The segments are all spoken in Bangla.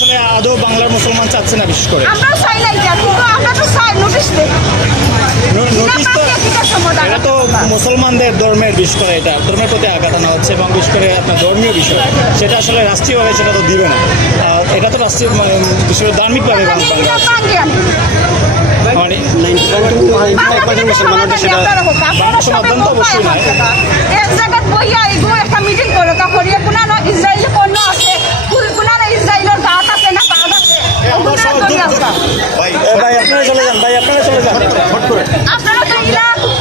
আসলে আদৌ বাংলার মুসলমান চাচ্ছে না বিশেষ করে আমরাও চাই না এটা কিন্তু আমরা তো চাই নোটিশ দেব নোটিশ তো এটা তো মুসলমানদের ধর্মের বিশেষ করে এটা ধর্মের প্রতি আঘাত আনা হচ্ছে এবং বিশেষ করে আপনার ধর্মীয় বিষয় সেটা আসলে রাষ্ট্রীয়ভাবে সেটা তো দিবে না এটা তো রাষ্ট্রীয় মানে বিশেষ করে ধার্মিকভাবে। মানে এক জায়গাত বইয়া এগুলো একটা মিটিং করে তখন কোনানো ইসরায়েলি পণ্য আছে আপনারা চলে যান। আপনারা তো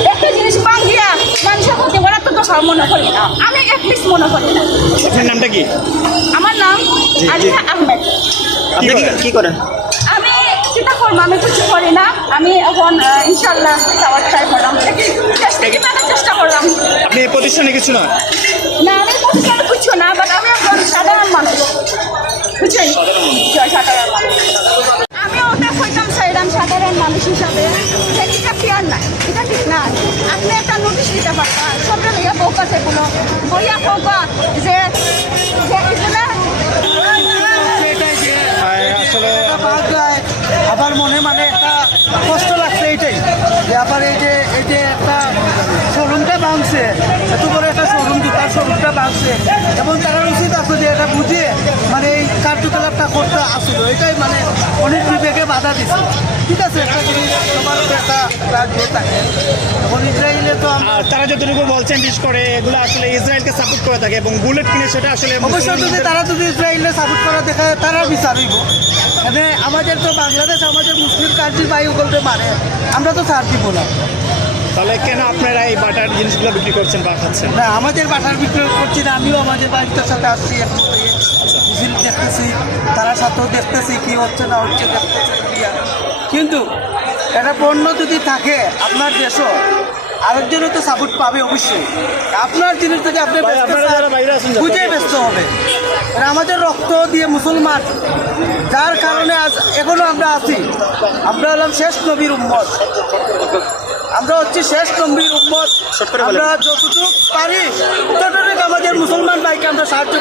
একটা জিনিস বাঙ্গিয়া মানুষের প্রতি ওরা তো দোষার মনে করি না। আমি এক মনে করি না। আপনার নামটা কি? আমার নাম আলিয়া আহমেদ। আপনি কি- করেন? আমি চিন্তা করব? আমি কিছু করি না। আমি এখন ইনশাল্লাহ যাওয়ার ট্রাই করলাম। চেষ্টা করলাম? আপনি এই প্রতিষ্ঠানে কিছু না? না আমি কিছু না বাট আমি সাধারণ মানুষ। বুঝছেন? সাধারণ মানুষ। সাধারণ মানুষ হিসাবে যে এটা ফেয়ার এটা ঠিক না আপনি একটা নোটিশ দিতে পারতেন সবটা লইয়া বউক আছে কোনো বইয়া হোক যে আবার মনে মানে একটা কষ্ট লাগছে এইটাই, যে আবার এই যে এই যে একটা শোরুমটা ভাঙছে, এত বড় একটা শোরুম জুতার শোরুমটা ভাঙছে, এবং তারা উচিত আছে যে এটা বুঝিয়ে মানে এই কার্যকলাপটা করতে আসলো। এটাই মানে অনেক বিবেকে বাধা দিচ্ছে ঠিক আছে একটা জিনিস তোমার একটা রাগ হয়ে থাকে। এখন ইসরায়েলে তো আমরা তারা যতটুকু বলছেন বিশেষ করে এগুলো আসলে ইসরায়েলকে সাপোর্ট করে থাকে এবং বুলেট কিনে সেটা আসলে অবশ্যই যদি তারা যদি ইসরায়েলে সাপোর্ট করা দেখায় তারা বিচার হইব। মানে আমাদের তো বাংলাদেশ আমাদের মুসলিম কান্ট্রি বায়ু বলতে মারে। আমরা তো ছাড় দিব না। তাহলে কেন আপনারা এই বাটার জিনিসগুলো বিক্রি করছেন বা খাচ্ছেন? না আমাদের বাটার বিক্রি করছি না আমিও আমাদের বাড়িটার সাথে আসছি একটু দেখতেছি। তারা সাথেও দেখতেছি কি হচ্ছে না হচ্ছে দেখতেছি। কিন্তু একটা পণ্য যদি থাকে আপনার দেশও আরেকজনও তো সাপোর্ট পাবে অবশ্যই। আপনার জিনিস থেকে আপনি বুঝে ব্যস্ত হবে। আর আমাদের রক্ত দিয়ে মুসলমান যার কারণে আজ এখনও আমরা আছি। আমরা হলাম শেষ নবীর উম্মত। আমরা হচ্ছে শেষ নবীর উম্মত। আমরা যতটুকু পারি ততটুকু আমাদের মুসলমান ভাইকে আমরা সাহায্য